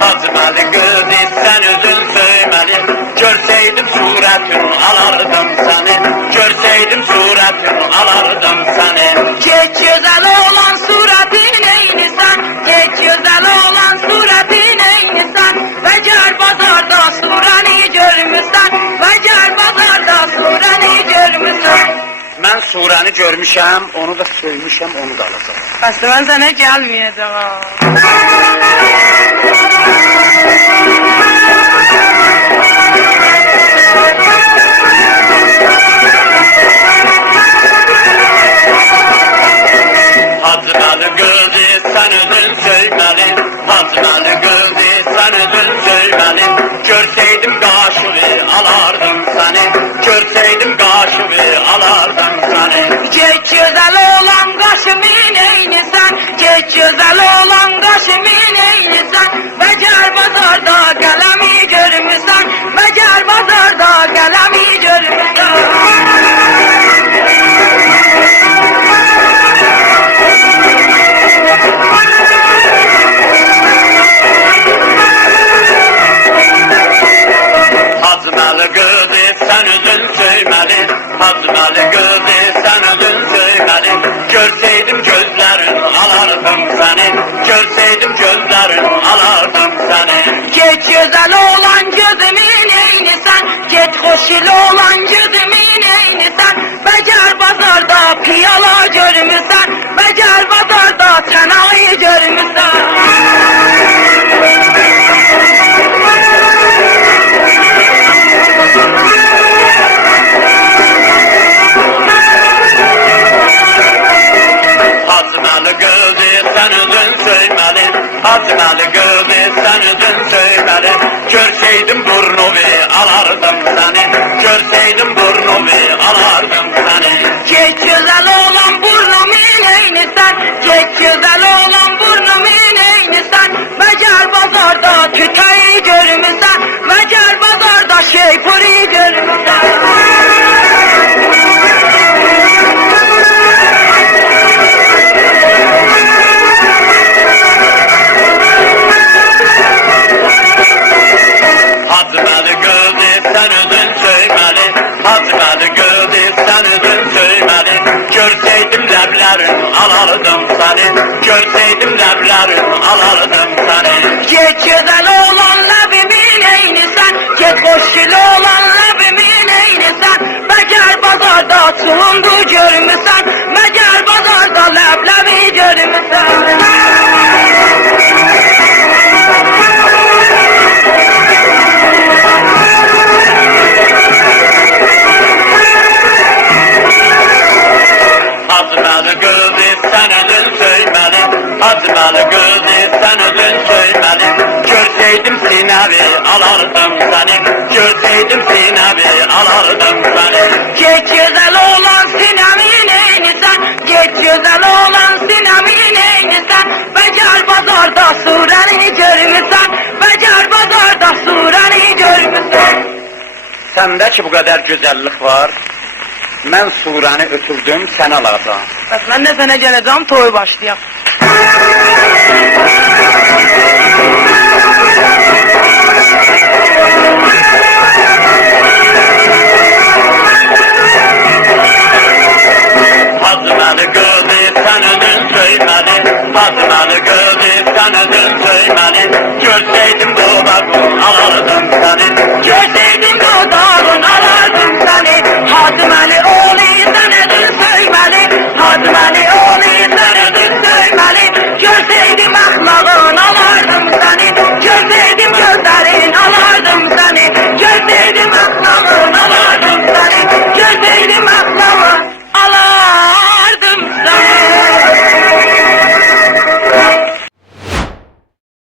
Hacımalı kız sen özün söylemeli. Görseydim suratını alardım seni. Görseydim suratını alardım seni. Geç güzel olan suratın eynisən, geç güzel olan suratın eynisən. Və gel bazarda suranı görmüsən, və gel bazarda suranı görmüsən. Mən suranı görmüşəm, onu da söymüşəm, onu da alacağım. Bəs mən sənə gəlməyəcəm. Hacımalı kızı sen özün söylemeli. Hacımalı kızı sen özün söylemeli. Görseydim karşımı alardım seni. Görseydim karşımı alardım seni. Geç güzel olan qaşımın eynisən, geç güzel olan qaşımın eynisən. Və gel bazarda qələmi görmüsən, və gel bazarda qələmi görmüsən. Hacımalı kızı sen özün söylemeli. Hacımalı kızı sen özün söylemeli. Görseydim gözlerin alardım seni. Görseydim gözlerin alardım seni. Geç güzel olan gözümün eynisən, geç hoşil olan gözümün eynisən. Və gel bazarda piyala görmüsən, və gel bazarda çanayı görmüsən. Hacımalı kızı sen özün söylemeli. Hacımalı kızı sen özün söylemeli. Görseydim burnumu alardım seni. Görseydim burnumu alardım seni. Geç güzel olan burnumun eynisən, geç güzel olan burnumun eynisən. Və gel bazarda tütəyi görmüsən, və gel bazarda şeypuri görmüsən. Hacımalı kızı sen özün söylemeli. Hacımalı kızı sen özün söylemeli. Görseydim leblerin alardım seni. Görseydim leblerin alardım seni. Geç güzel olan lebimin eynisən, geç hoşil olan lebimin eynisən. Və gel bazarda tulumbu görmüsən, və gel bazarda leblebi görmüsən. Hacımalı kızı sen özün söylemeli. Hacımalı kızı sen özün söylemeli. Görseydim sinemi alardım seni. Görseydim sinemi alardım seni. Geç güzel olan sinemin eynisən, geç güzel olan sinemin eynisən. Və gel bazarda surəni görmüsən, və gel bazarda surəni görmüsən. Səndə ki bu kadar güzellik var. Mən suranı ötürdüm, sen alacağım. Bəs mən də sənə gələcəm, toy başlayaq.